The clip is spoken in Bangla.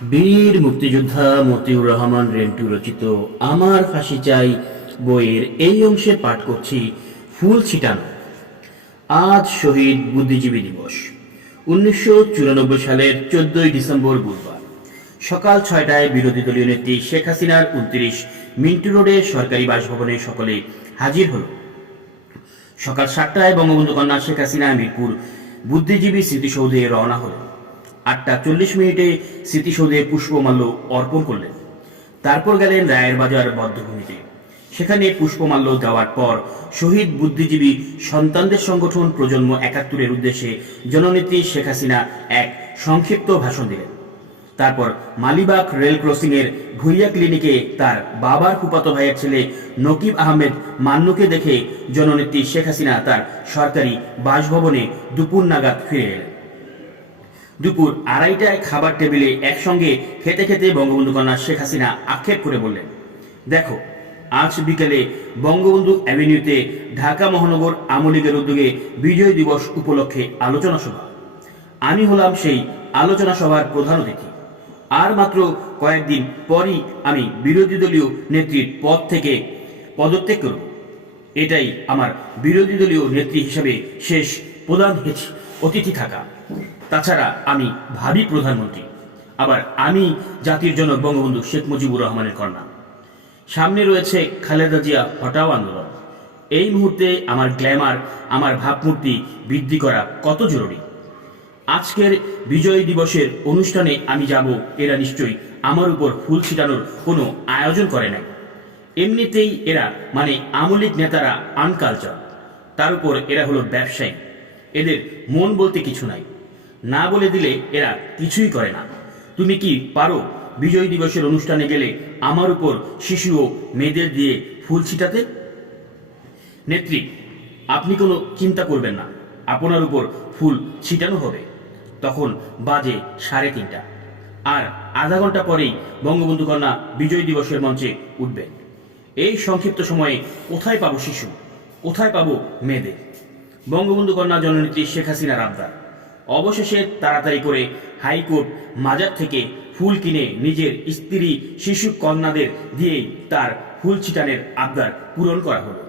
বীর মুক্তিযোদ্ধা মতিউর রহমান রেন্টু রচিত আমার ফাঁসি চাই বইয়ের এই অংশে পাঠ করছি ফুল ছিটানো। আজ শহীদ বুদ্ধিজীবী দিবস, 1994 সালের 14 ডিসেম্বর বুধবার সকাল 6টায় বিরোধী দলীয় নেত্রী শেখ হাসিনার 29 মিন্টু রোডে সরকারি বাসভবনে সকলে হাজির হল। সকাল 7টায় বঙ্গবন্ধু কন্যা শেখ হাসিনা মিরপুর বুদ্ধিজীবী স্মৃতিসৌধে রওনা হলেন। 8টা 40 স্মৃতিসৌধে পুষ্পমাল্য অর্পণ করলেন। তারপর গেলেন রায়ের বাজার বদ্ধভূমিতে। সেখানে পুষ্পমাল্য দেওয়ার পর শহীদ বুদ্ধিজীবী সন্তানদের সংগঠন প্রজন্ম 71-এর উদ্দেশ্যে জননেত্রী শেখ হাসিনা এক সংক্ষিপ্ত ভাষণ দিলেন। তারপর মালিবাগ রেল ক্রসিংয়ের ভুইয়া ক্লিনিকে তার বাবার ফুফাতো ভাইয়ের ছেলে নকিব আহমেদ মান্নুকে দেখে জননেত্রী শেখ হাসিনা তার সরকারি বাসভবনে দুপুর নাগাদ ফিরে এলেন। দুপুর 2:30টায় খাবার টেবিলে একসঙ্গে খেতে খেতে বঙ্গবন্ধু কন্যা শেখ হাসিনা আক্ষেপ করে বললেন, দেখো, আজ বিকেলে বঙ্গবন্ধু অ্যাভিনিউতে ঢাকা মহানগর আওয়ামী লীগের উদ্যোগে বিজয় দিবস উপলক্ষে আলোচনা সভা। আমি হলাম সেই আলোচনা সভার প্রধান অতিথি। আর মাত্র কয়েকদিন পরই আমি বিরোধী দলীয় নেত্রীর পদ থেকে পদত্যাগ করব। এটাই আমার বিরোধী দলীয় নেত্রী হিসেবে শেষ প্রধান অতিথি থাকা। তাছাড়া আমি ভাবি প্রধানমন্ত্রী, আবার আমি জাতির জনক বঙ্গবন্ধু শেখ মুজিবুর রহমানের কন্যা। সামনে রয়েছে খালেদা জিয়া হটাও আন্দোলন। এই মুহূর্তে আমার গ্ল্যামার, আমার ভাবমূর্তি বৃদ্ধি করা কত জরুরি। আজকের বিজয় দিবসের অনুষ্ঠানে আমি যাব, এরা নিশ্চয়ই আমার উপর ফুল ছিটানোর কোনো আয়োজন করে নাই। এমনিতেই এরা মানে আওয়ামী লীগ নেতারা আনকালচার, তার উপর এরা হলো ব্যবসায়ী। এদের মন বলতে কিছু নাই, না বলে দিলে এরা কিছুই করে না। তুমি কি পারো বিজয় দিবসের অনুষ্ঠানে গেলে আমার উপর শিশু ও মেয়েদের দিয়ে ফুল ছিটাতে? নেত্রী, আপনি কোনো চিন্তা করবেন না, আপনার উপর ফুল ছিটানো হবে। তখন বাজে 3:30, আর আধা ঘন্টা পরেই বঙ্গবন্ধু কন্যা বিজয় দিবসের মঞ্চে উঠবেন। এই সংক্ষিপ্ত সময়ে কোথায় পাবো শিশু, কোথায় পাবো মেয়েদের? বঙ্গবন্ধু কন্যা জননেত্রী শেখ হাসিনার আবদার। অবশেষে তাড়াতাড়ি করে হাইকোর্ট মাজার থেকে ফুল কিনে নিজের স্ত্রী, শিশু, কন্যাদের দিয়েই তার ফুল ছিটানের আবদার পূরণ করা হলো।